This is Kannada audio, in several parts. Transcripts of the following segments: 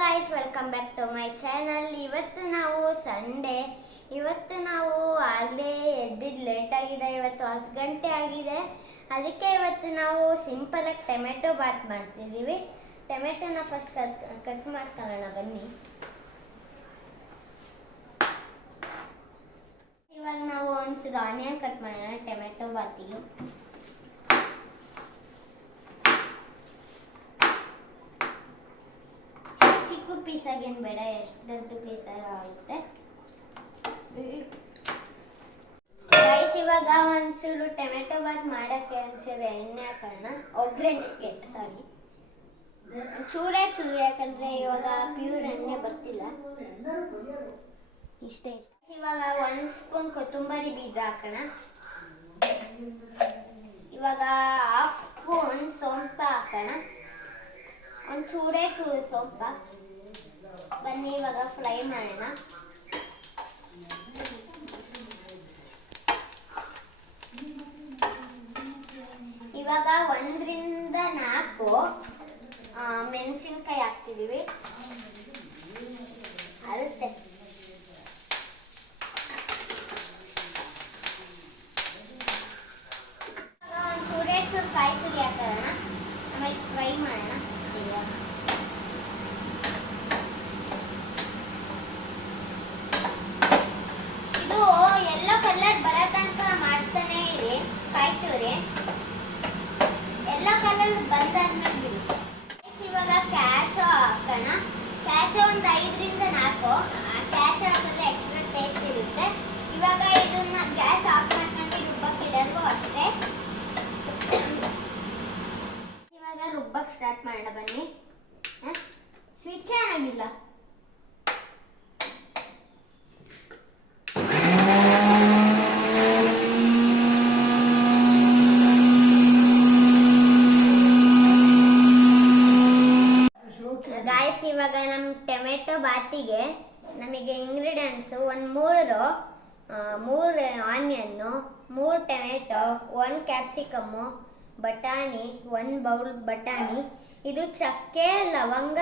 Guys, welcome back to my channel. ಇವತ್ತು ನಾವು ಸಂಡೇ. ಇವತ್ತು ನಾವು ಆಗಲೇ ಎದ್ದಿದ್ದು ಲೇಟ್ ಆಗಿದೆ. ಇವತ್ತು 10 ಗಂಟೆ ಆಗಿದೆ. ಅದಕ್ಕೆ ಇವತ್ತು ನಾವು ಸಿಂಪಲಾಗಿ ಟೊಮೆಟೊ ಬಾತ್ ಮಾಡ್ತಿದ್ದೀವಿ. ಟೊಮೆಟೊನ ಫಸ್ಟ್ ಕಟ್ ಮಾಡ್ಕೊಳ್ಳೋಣ ಬನ್ನಿ. ಇವಾಗ ನಾವು ಒಂಚೂರು ಆನಿಯನ್ ಕಟ್ ಮಾಡೋಣ ಟೊಮೆಟೊ ಬಾತಿಗೆ. ಚಿಕ್ಕ ಪೀಸಾಗೇನು ಬೇಡ, ಎಷ್ಟು ದೊಡ್ಡ ಪೀಸಾಗ ಆಗುತ್ತೆ. ಗೈಸ್, ಇವಾಗ ಒಂಚೂರು ಟೊಮೆಟೊ ಬಾತ್ ಮಾಡೋಕ್ಕೆ ಒಂಚೂರು ಎಣ್ಣೆ ಹಾಕೋಣ. ಒಗ್ಗರಣೆಗೆ ಚೂರೇ ಯಾಕಂದರೆ ಇವಾಗ ಪ್ಯೂರ್ ಎಣ್ಣೆ ಬರ್ತಿಲ್ಲ. ಇಷ್ಟೇ. ಇವಾಗ 1 ಸ್ಪೂನ್ ಕೊತ್ತಂಬರಿ ಬೀಜ ಹಾಕೋಣ. ಇವಾಗ 1/2 ಸ್ಪೂನ್ ಸೋಂಪು ಹಾಕೋಣ. ಚೂರು ಸೋಂಪ. ಬನ್ನಿ ಇವಾಗ ಫ್ರೈ ಮಾಡೋಣ. ಇವಾಗ 1 ರಿಂದ 4 ಮೆಣಸಿನ್ಕಾಯಿ ಹಾಕ್ತಿದ್ದೀವಿ. ಅರುತ್ತೆ. ಚೂರು ಕಾಯಿ ತುರಿ ಹಾಕೋಣ. ಆಮೇಲೆ ಫ್ರೈ ಮಾಡೋಣ. ಇದು ಎಲ್ಲೋ ಕಲರ್ ಬರೋ ತನಕ ಮಾಡ್ತಾನೆ ಇರಿ. ಕಾಯಿ ತುರಿ ಎಲ್ಲೋ ಕಲರ್ ಬಂದಾದ್ಮೇಲೆ ಬಿಡಿ. ಇವಾಗ ಕ್ಯಾಶು ಹಾಕೋಣ. ಕ್ಯಾಶು ಒಂದು 5 ರಿಂದ 4. ಕ್ಯಾಶು ಹಾಕಿದ್ರೆ ಎಕ್ಸ್ಟ್ರಾ ಟೇಸ್ಟ್ ಇರುತ್ತೆ. ಇವಾಗ ಇದನ್ನ ಗ್ಯಾಸ್ ಆಫ್ ಮಾಡ್ಕೊಂಡು ರುಬ್ಬಕ್ಕೆ ಇಡೋದು ಅಷ್ಟೇ. ಇವಾಗ ರುಬ್ಬಕ್ಕೆ ಸ್ಟಾರ್ಟ್ ಮಾಡೋಣ ಬನ್ನಿ. ಸ್ವಿಚ್ ಏನಾಗಿಲ್ಲ. ಗಾಯ್ಸ್, ಇವಾಗ ನಮ್ಮ ಟೊಮೆಟೊ ಬಾತಿಗೆ ನಮಗೆ ಇಂಗ್ರೀಡಿಯೆಂಟ್ಸು 3 ಆನಿಯನ್ನು, 3 ಟೊಮೆಟೊ, 1 ಕ್ಯಾಪ್ಸಿಕಮ್ಮು, ಬಟಾಣಿ, 1 ಬೌಲ್ ಬಟಾಣಿ, ಇದು ಚಕ್ಕೆ, ಲವಂಗ,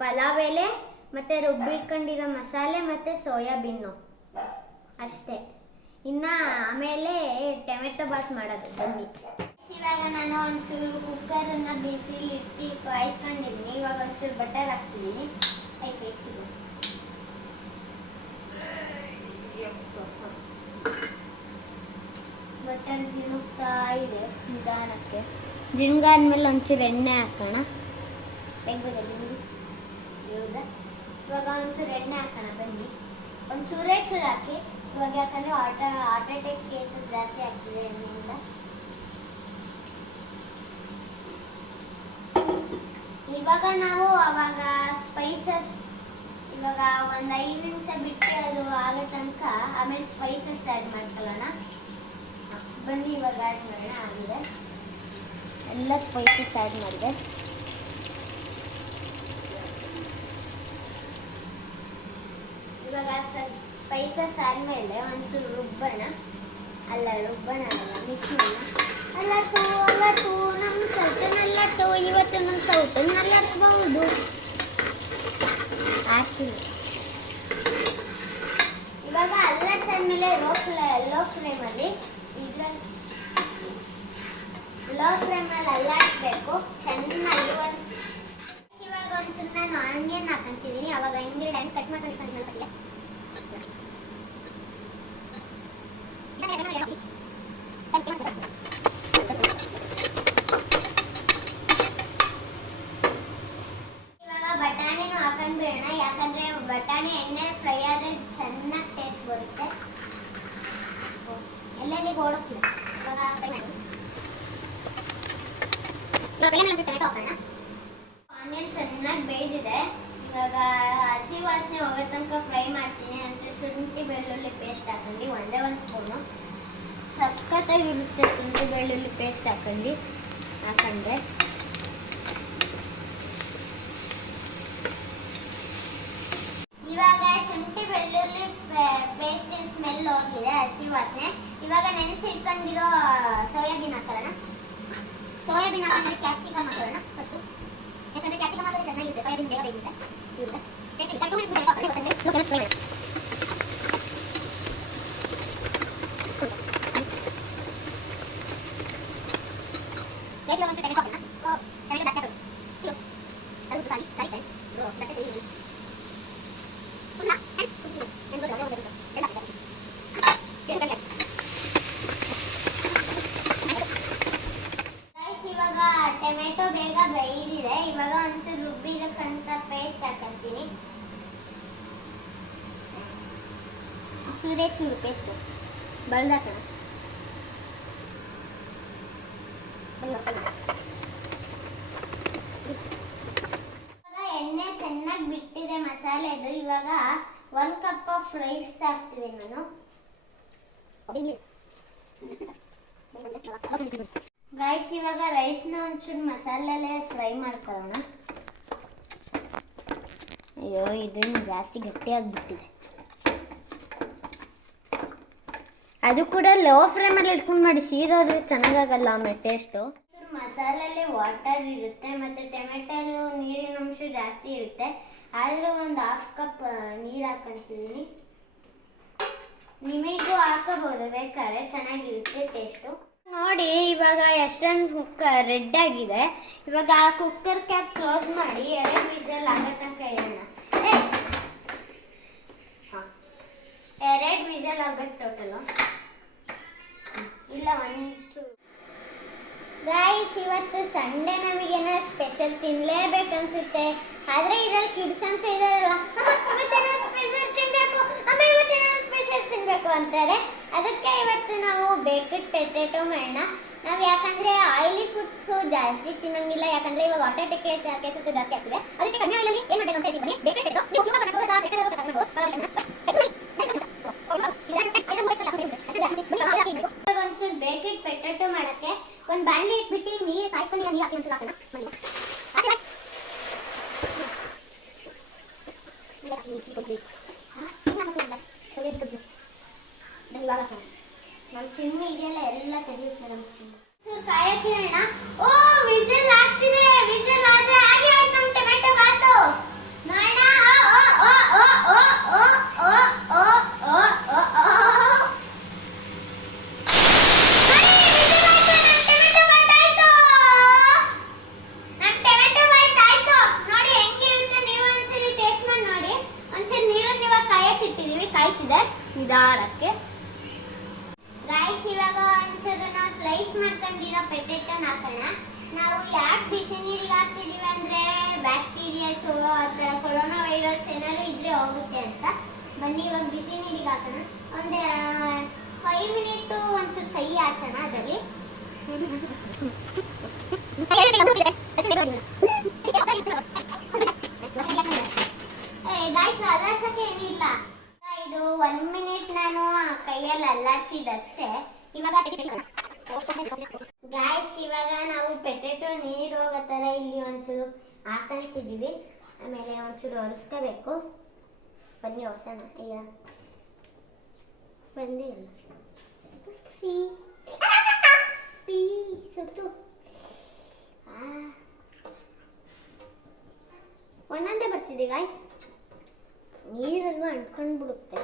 ಪಲಾವ್ ಎಲೆ, ಮತ್ತು ರುಬ್ಬಿಟ್ಕೊಂಡಿರೋ ಮಸಾಲೆ ಮತ್ತು ಸೋಯಾಬೀನು ಅಷ್ಟೇ. ಇನ್ನು ಆಮೇಲೆ ಟೊಮೆಟೊ ಬಾತ್ ಮಾಡೋದು ಬನ್ನಿ. ಇವಾಗ ನಾನು ಒಂಚೂರು ಕುಕ್ಕರನ್ನು ಬಿಸಿಲಿಟ್ಟು ಕಾಯಿಸ್ಕೊಂಡಿದ್ದೀನಿ. ಇವಾಗ ಒಂಚೂರು ಬಟರ್ ಹಾಕ್ತಿದ್ದೀನಿ. ಬಟರ್ ಜಿಣುಕ್ತಾ ಇದೆ ನಿಧಾನಕ್ಕೆ. ಜಿಣ್ಗಾದ್ಮೇಲೆ ಒಂಚೂರು ಎಣ್ಣೆ ಹಾಕೋಣ. ಇವಾಗ ಒಂಚೂರು ಎಣ್ಣೆ ಹಾಕೋಣ ಬನ್ನಿ. ಒಂಚೂರೇ ಹಾಕಿ. ಇವಾಗ ಯಾಕಂದರೆ ಹಾರ್ಟ್ ಅಟ್ಯಾಕ್ ಕೇಸಸ್ ಜಾಸ್ತಿ ಆಗ್ತಿದೆ ಎಣ್ಣೆಯಿಂದ. ಇವಾಗ ನಾವು ಸ್ಪೈಸಸ್ ಇವಾಗ ಒಂದು 5 ನಿಮಿಷ ಬಿಟ್ಟು ಅದು ಆಗೋ ತನಕ ಆಮೇಲೆ ಸ್ಪೈಸಸ್ ಆ್ಯಡ್ ಮಾಡ್ಕೊಳ್ಳೋಣ ಬನ್ನಿ. ಇವಾಗ ಆ್ಯಡ್ ಮಾಡೋಣ. ಆಗಿದೆ ಎಲ್ಲ ಸ್ಪೈಸಸ್ ಆ್ಯಡ್ ಮಾಡಿದೆ. ಇವಾಗ ಸ್ಪೈಸಸ್ ಆದಮೇಲೆ ಒಂಚೂರು ರುಬ್ಬಣ ಮಿಕ್ಸಿ ಅಲ್ಲಟ್ಟು ನಮ್ಮ ಸೌಟನ್ನಲ್ಲಟ್ಟು. ಇವತ್ತು ನಮ್ಮ ಸೌಟನ್ನಲ್ಲಟ್ಬಹುದು. ಹಾಕ್ತೀನಿ. ಇವಾಗ ಅಲ್ಲಟ್ಟಾದ್ಮೇಲೆ ಲೋ ಫ್ಲೇಮಲ್ಲಿ ಅಲ್ಲಾಡಬೇಕು ಚೆನ್ನಾಗಿ. ಇವಾಗ ಒಂಚೂರು ನಾನು ಆನಿಯನ್ ಹಾಕೊಂತಿದ್ದೀನಿ. ಅವಾಗ ಇಂಗ್ರೀಡಿಯೆಂಟ್ ಕಟ್ ಮಾಡ್ಕೊಂಡು ಬಟಾಣಿನೂ ಹಾಕೊಂಡ್ಬಿಡೋಣ. ಯಾಕಂದರೆ ಬಟಾಣಿ ಎಣ್ಣೆ ಫ್ರೈ ಆದರೆ ಚೆನ್ನಾಗಿ ಟೇಸ್ಟ್ ಬರುತ್ತೆ. ಎಲ್ಲೆಲ್ಲಿಗೆ ಓಡುತ್ತಿಲ್ಲ. ಟೊಮೆಟೊ ಹಾಕೋಣ. ಆನಿಯನ್ ಚೆನ್ನಾಗಿ ಬೇಯ್ದಿದೆ. ಇವಾಗ ಹಸಿ ವಾಸನೆ ಹೋಗೋ ತನಕ ಫ್ರೈ ಮಾಡ್ತೀನಿ. ಒಂಚೂರು ಶುಂಠಿ ಬೆಳ್ಳುಳ್ಳಿ ಪೇಸ್ಟ್ ಹಾಕೊಂಡು ಒಂದೇ 1 ಸ್ಪೂನು. ಸಖತ್ತಾಗಿರುತ್ತೆ ಶುಂಠಿ ಬೆಳ್ಳುಳ್ಳಿ ಪೇಸ್ಟ್ ಹಾಕೊಂಡ್ರೆ. ಇವಾಗ ಶುಂಠಿ ಬೆಳ್ಳುಳ್ಳಿ ಪೇಸ್ಟಿನ ಸ್ಮೆಲ್ ಹೋಗಿದೆ, ಹಸಿ ವಾಸನೆ. ಇವಾಗ ನೆನೆಸಿಟ್ಕೊಂಡಿರೋ ಸೋಯಾಬೀನ್ ಹಾಕೋಣ. ಸೋಯಾಬೀನ್ ಹಾಕೊಂಡ್ರೆ ಕ್ಯಾಪ್ಸಿಕಮ್ ಹಾಕೋಣ ಫಸ್ಟು. ಯಾಕಂದರೆ ಕ್ಯಾಪ್ಸಿಕಮ್ ಹಾಕಿದ್ರೆ ಚೆನ್ನಾಗಿರುತ್ತೆ. ಸೋಯಾಬೀನ್ ಬೇಗ ಟೊಮೆಟೊ ಬೇಗ ಬೇಯ್ದಿದೆ. ಇವಾಗ ಒಂಚೂರು ರುಬ್ಬಿರಕ್ಕಂತ ಪೇಸ್ಟ್ ಹಾಕಂತೀನಿ. ಚೂರು ಪೇಸ್ಟು ಬಳ್ದಾಕೋಣ. ಎಣ್ಣೆ ಚೆನ್ನಾಗಿ ಬಿಟ್ಟಿದೆ ಮಸಾಲೆದು. ಇವಾಗ 1 ಕಪ್ ಆಫ್ ರೈಸ್ ಹಾಕ್ತಿದೆ ನಾನು. ಗೈಸ್ ಇವಾಗ ರೈಸ್ನ ಒಂಚೂರು ಮಸಾಲೆಲ್ಲೇ ಫ್ರೈ ಮಾಡ್ಕೊಳ್ಳೋಣ. ಅಯ್ಯೋ ಇದನ್ನು ಜಾಸ್ತಿ ಗಟ್ಟಿಯಾಗಿಬಿಟ್ಟಿದೆ. ಅದು ಕೂಡ ಲೋ ಫ್ಲೇಮಲ್ಲಿ ಇಟ್ಕೊಂಡು ಮಾಡಿ, ಸೀದೋದ್ರೆ ಚೆನ್ನಾಗಾಗಲ್ಲ ಆಮೇಲೆ ಟೇಸ್ಟು. ಮಸಾಲೆಯಲ್ಲಿ ವಾಟರ್ ಇರುತ್ತೆ ಮತ್ತು ಟೊಮೆಟೊ ನೀರಿನ ಅಂಶ ಜಾಸ್ತಿ ಇರುತ್ತೆ. ಆದರೂ ಒಂದು 1/2 ಕಪ್ ನೀರು ಹಾಕೊಂತಿದ್ದೀನಿ. ನಿಮಗೂ ಹಾಕೋಬೋದು ಬೇಕಾದ್ರೆ, ಚೆನ್ನಾಗಿರುತ್ತೆ ಟೇಸ್ಟು. ನೋಡಿ ಇವಾಗ ಎಷ್ಟೊಂದು ರೆಡ್ ಆಗಿದೆ. ಇವಾಗ ಕುಕ್ಕರ್ ಕ್ಯಾಪ್ ಕ್ಲೋಸ್ ಮಾಡಿ 2 ವಿಷಲ್ ಆಗೋ ತನಕ ಇಡೋಣ. 2 ವಿಷಲ್ ಆಗುತ್ತೆ ಟೋಟಲು, ಇಲ್ಲ 1. ಗೈಸ್ ಇವತ್ತು ಸಂಡೇ ನಮಗೇನೋ ಸ್ಪೆಷಲ್ ತಿನ್ನಲೇಬೇಕನ್ಸುತ್ತೆ. ಆದರೆ ಇದ್ರಲ್ಲಿ ಕಿಡ್ಸ್ ಅಂತ ಇದಾರಲ್ಲ, ಇವತ್ತೇನೋ ಸ್ಪೆಷಲ್ ತಿನ್ನಬೇಕು, ಇವತ್ತೇನೋ ಸ್ಪೆಷಲ್ ತಿನ್ನಬೇಕು ಅಂತಾರೆ. ಅದಕ್ಕೆ ಇವತ್ತು ನಾವು ಬೇಕೆಡ್ ಪೊಟೆಟೊ ಮಾಡೋಣ. ನಾವು ಯಾಕಂದರೆ ಆಯಿಲಿ ಫುಡ್ಸು ಜಾಸ್ತಿ ತಿನ್ನಂಗಿಲ್ಲ, ಯಾಕಂದರೆ ಇವಾಗ ಹಾರ್ಟ್ ಅಟ್ಯಾಕ್ ಕೇಸಸ್ ಜಾಸ್ತಿ ಆಗ್ತಿದೆ. ಅದಕ್ಕೆ ಕಡಿಮೆ ಆಯಿಲಲ್ಲಿ ಏನು ಮಾಡಬೇಕು ಅಂತ ಹೇಳ್ತೀನಿ. ಬೇಕೆಡ್ ಪೊಟೆಟೊ ಒಂಚೂರು ಬೇಕೆಡ್ ಪೊಟೆಟೊ ಮಾಡೋಕ್ಕೆ ಒಂದು ಬಾಣಲಿ ಇಟ್ಬಿಟ್ಟು ನೀರು ಕಾಯಿಸ್ಕೊಂಡು ನೀರು ಹಾಕಿ ಒಂಚೂರು ಹಾಕೋಣ. ನಮ್ಮ ಚಿಮ್ಮಿ ಇದೆಯಲ್ಲ ಎಲ್ಲ ತೆಗೆಯುತ್ತೆ. ನಮ್ಮ ಚಿಮ್ಮಿ ಕಾಯಕ್ಕಿರೋಣ. ಓ ವಿಷಲ್ ಆಗ್ತಿದೆ. ವಿಷಲ್ ಆದ್ರೆ ಆಗಿ ಆಯ್ತು ನಮ್ಮ ಟೊಮೆಟೊ ಬಾತು. ನೋಡೋಣ. ನಿಧಾನಕ್ಕೆ ಗೈಸ್ ಇವಾಗ ಒಂಚೂರು ನಾವು ಸ್ಲೈಸ್ ಮಾಡ್ಕೊಂಡಿರೋ ಪೊಟೆಟೊನ ಹಾಕೋಣ. ನಾವು ಯಾಕೆ ಬಿಸಿ ನೀರಿಗೆ ಹಾಕ್ತಿದೀವಿ ಅಂದರೆ ಬ್ಯಾಕ್ಟೀರಿಯಾಸು ಅಥವಾ ಕೊರೋನಾ ವೈರಸ್ ಏನಾದ್ರು ಇದ್ರೆ ಹೋಗುತ್ತೆ ಅಂತ. ಬನ್ನಿ ಇವಾಗ ಬಿಸಿ ನೀರಿಗೆ ಹಾಕೋಣ. ಒಂದು 5 ಮಿನಿಟು ಒಂಚೂರು ಕೈ ಹಾಕೋಣ ಅದರಲ್ಲಿ. ಗೈಸ್ ಅದಾಸಕ್ಕೆ ಏನಿಲ್ಲ. ಇದು 1 ಮಿನಿಟ್ ನಾನು ಕೈಯಲ್ಲಿ ಅಲ್ಲಾಡ್ಸಿದಷ್ಟೇ. ಇವಾಗ ಗೈಸ್ ಇವಾಗ ನಾವು ಪೊಟೆಟೊ ನೀರು ಹೋಗೋ ಥರ ಇಲ್ಲಿ ಒಂಚೂರು ಹಾಕೊಂತಿದ್ದೀವಿ. ಆಮೇಲೆ ಒಂಚೂರು ಒರೆಸ್ಕೋಬೇಕು. ಬನ್ನಿ ಒರೆಸೋಣ. ಅಯ್ಯ ಬಂದೇ ಇಲ್ಲ. ಸುಟ್ಟು ಒಂದೊಂದೇ ಬರ್ತಿದೆ ಗಾಯ್ಸ್. ನೀರಲ್ಲೂ ಅಂಟ್ಕೊಂಡು ಬಿಡುತ್ತೆ.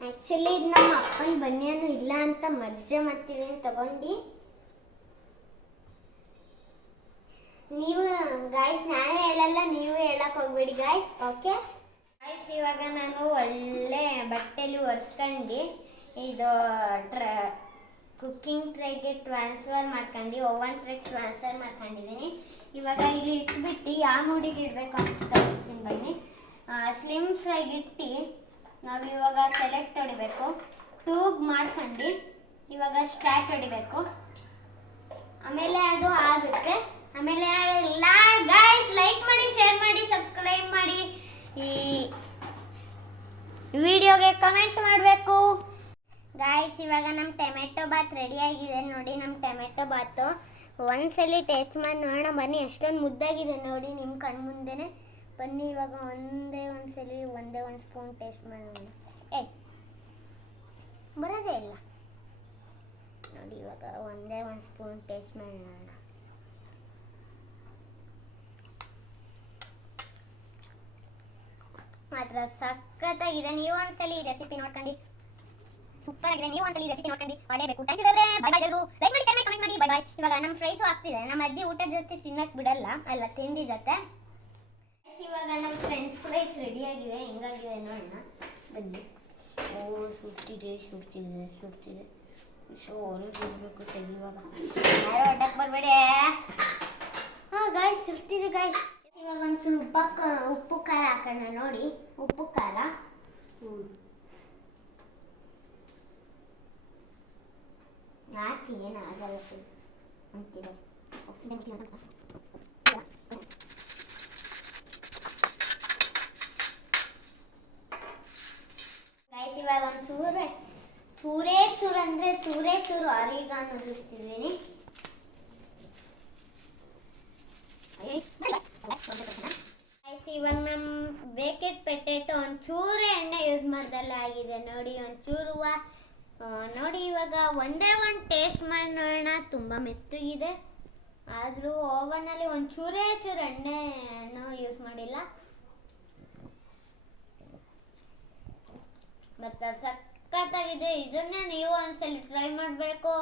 ಆ್ಯಕ್ಚುಲಿ ಇದು ನಮ್ಮ ಅಪ್ಪನ ಬನ್ನಿಯನ್ನು ಇಲ್ಲ ಅಂತ ಮಜ್ಜೆ ಮಾಡ್ತಿದ್ದೀನಿ ತಗೊಂಡು. ನೀವು ಗಾಯ್ಸ್ ನಾನೇ ಹೇಳಲ್ಲ, ನೀವು ಹೇಳಕ್ಕೆ ಹೋಗ್ಬೇಡಿ ಗಾಯ್ಸ್. ಓಕೆ ಗಾಯ್ಸ್ ಇವಾಗ ನಾನು ಒಳ್ಳೆ ಬಟ್ಟೆಲಿ ಒರೆಸ್ಕೊಂಡು ಇದು ಕುಕ್ಕಿಂಗ್ ಟ್ರೈಗೆ ಟ್ರಾನ್ಸ್ಫರ್ ಮಾಡ್ಕೊಂಡು ಓವನ್ ಟ್ರೈಗೆ ಟ್ರಾನ್ಸ್ಫರ್ ಮಾಡ್ಕೊಂಡಿದ್ದೀನಿ. ಇವಾಗ ಇಲ್ಲಿ ಇಟ್ಬಿಟ್ಟು ಯಾವ ಮೂಡಿಗೆ ಇಡಬೇಕು ಅಂತ ತೋರಿಸ್ತೀನಿ ಬನ್ನಿ. ಸ್ಲಿಮ್ ಫ್ರೈಗೆ ಇಟ್ಟು ನಾವು ಇವಾಗ ಸೆಲೆಕ್ಟ್ ಹೊಡಿಬೇಕು. ಟ್ಯೂಬ್ ಮಾಡ್ಕೊಂಡು ಇವಾಗ ಸ್ಟಾರ್ಟ್ ಹೊಡಿಬೇಕು. ಆಮೇಲೆ ಅದು ಆಗುತ್ತೆ. ಆಮೇಲೆ ಗೈಸ್ ಲೈಕ್ ಮಾಡಿ, ಶೇರ್ ಮಾಡಿ, ಸಬ್ಸ್ಕ್ರೈಬ್ ಮಾಡಿ, ಈ ವಿಡಿಯೋಗೆ ಕಮೆಂಟ್ ಮಾಡಬೇಕು. ಗಾಯ್ಸ್ ಇವಾಗ ನಮ್ಮ ಟೊಮೆಟೊ ಬಾತ್ ರೆಡಿ ಆಗಿದೆ ನೋಡಿ. ನಮ್ಮ ಟೊಮೆಟೊ ಬಾತು ಒಂದ್ಸಲಿ ಟೇಸ್ಟ್ ಮಾಡಿ ನೋಡೋಣ ಬನ್ನಿ. ಎಷ್ಟೊಂದು ಮುದ್ದಾಗಿದೆ ನೋಡಿ ನಿಮ್ಮ ಕಣ್ಣು ಮುಂದೆನೆ. ಬನ್ನಿ ಇವಾಗ ಒಂದೇ ಒಂದು ಸ್ಪೂನ್ ಟೇಸ್ಟ್ ಮಾಡೋಣ. ಬರೋದೇ ಇಲ್ಲ ನೋಡಿ. ಇವಾಗ ಒಂದೇ ಒಂದು ಸ್ಪೂನ್ ಟೇಸ್ಟ್ ಮಾಡೋಣ. ಮಾತ್ರ ಸಖತ್ತಾಗಿದೆ. ನೀವು ಒಂದ್ಸಲಿ ಈ ರೆಸಿಪಿ ನೋಡ್ಕೊಂಡು ಸೂಪರ್ ಆಗಿದೆ. ನೀವು ಒಂದ್ಸಲಿ ಈ ರೆಸಿಪಿ ನೋಡ್ಕೊಂಡು ಒಳ್ಳೆಬೇಕು. ಥ್ಯಾಂಕ್ ಯು ಬೈ ಬೈ ಎಲ್ಲರೂ. ಲೈಕ್ ಮಾಡಿ, ಶೇರ್ ಮಾಡಿ, ಕಮೆಂಟ್ ಮಾಡಿ. Bye bye. ಇವಾಗ ನಮ್ಮ ಫ್ರೈಸು ಆಗ್ತಿದೆ. ನಮ್ಮ ಅಜ್ಜಿ ಊಟದ ಜೊತೆ ತಿನ್ನಕ್ ಬಿಡಲ್ಲ, ಅಲ್ಲ ತಿಂಡಿ ಜೊತೆ. ಇವಾಗ ನಮ್ಮ ಫ್ರೆಂಡ್ಸ್ ಫ್ರೈಸ್ ರೆಡಿ ಆಗಿದೆ. ಹೆಂಗಾಗಿದೆ ನೋಡೋಣ ಬನ್ನಿ. ಓ ಸುಡ್ತಿದೆ ಸುಡ್ತಿದೆ ಸುಡ್ತಿದೆ. ಶೋರು ಸುಡಬೇಕು ಇವಾಗ. ಯಾರು ಅಡ್ಡಕ್ಕೆ ಬರಬೇಡಿ. ಹಾಂ ಗಾಯ್ಸ್ ಸುಡ್ತಿದೆ ಗಾಯ್ಸ್. ಇವಾಗ ಒಂಚೂರು ಉಪ್ಪು ಖಾರ ಹಾಕೋಣ ನೋಡಿ. ಉಪ್ಪು ಖಾರ ಹಾಕಿ ಏನಾಗಲ್ಲ ಅಂತಿದೆ. ಗಾಯ್ಸ್ ಇವಾಗ ಒಂದು ಚೂರೇ ಚೂರು ಅಂದರೆ ಚೂರೇ ಚೂರು ಅರಿಗಾನು ಉದಿಸ್ತಿದ್ದೀನಿ. ಇವಾಗ ನಮ್ಮ ಬೇಕೆಡ್ ಪೆಟೇಟೊ ಒಂಚೂರು ಎಣ್ಣೆ ಯೂಸ್ ಮಾಡ್ದಲ್ಲ ಆಗಿದೆ ನೋಡಿ. ಒಂಚೂರು ನೋಡಿ ಇವಾಗ ಒಂದೇ ಒಂದು ಟೇಸ್ಟ್ ಮಾಡಿ ನೋಡೋಣ. ತುಂಬ ಮೆತ್ತಗಿದೆ, ಆದರೂ ಓವನಲ್ಲಿ ಒಂಚೂರೇ ಚೂರು ಎಣ್ಣೆನೂ ಯೂಸ್ ಮಾಡಿಲ್ಲ. ಮತ್ತು ಸಖತ್ತಾಗಿದೆ. ಇದನ್ನೇ ನೀವು ಒಂದ್ಸಲಿ ಟ್ರೈ ಮಾಡಬೇಕು.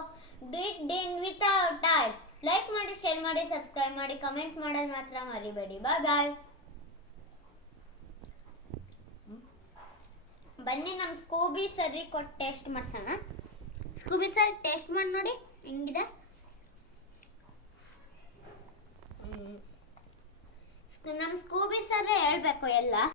ಡಿನ್ ವಿತೌಟ್ ಆಲ್. ಲೈಕ್ ಮಾಡಿ, ಶೇರ್ ಮಾಡಿ, ಸಬ್ಸ್ಕ್ರೈಬ್ ಮಾಡಿ, ಕಮೆಂಟ್ ಮಾಡೋದು ಮಾತ್ರ ಮರಿಬೇಡಿ. ಬಾಯ್ ಬಾಯ್. ಬನ್ನಿ ನಮ್ಮ ಸ್ಕೂಬಿ ಸರಿ ಕೊಟ್ಟು ಟೇಸ್ಟ್ ಮಾಡ್ಸೋಣ. ಸ್ಕೂಬಿ ಸರ್ ಟೇಸ್ಟ್ ಮಾಡಿ ನೋಡಿ ಹೆಂಗಿದೆ. ನಮ್ಮ ಸ್ಕೂಬಿ ಸರ್ ಹೇಳ್ಬೇಕು ಎಲ್ಲ.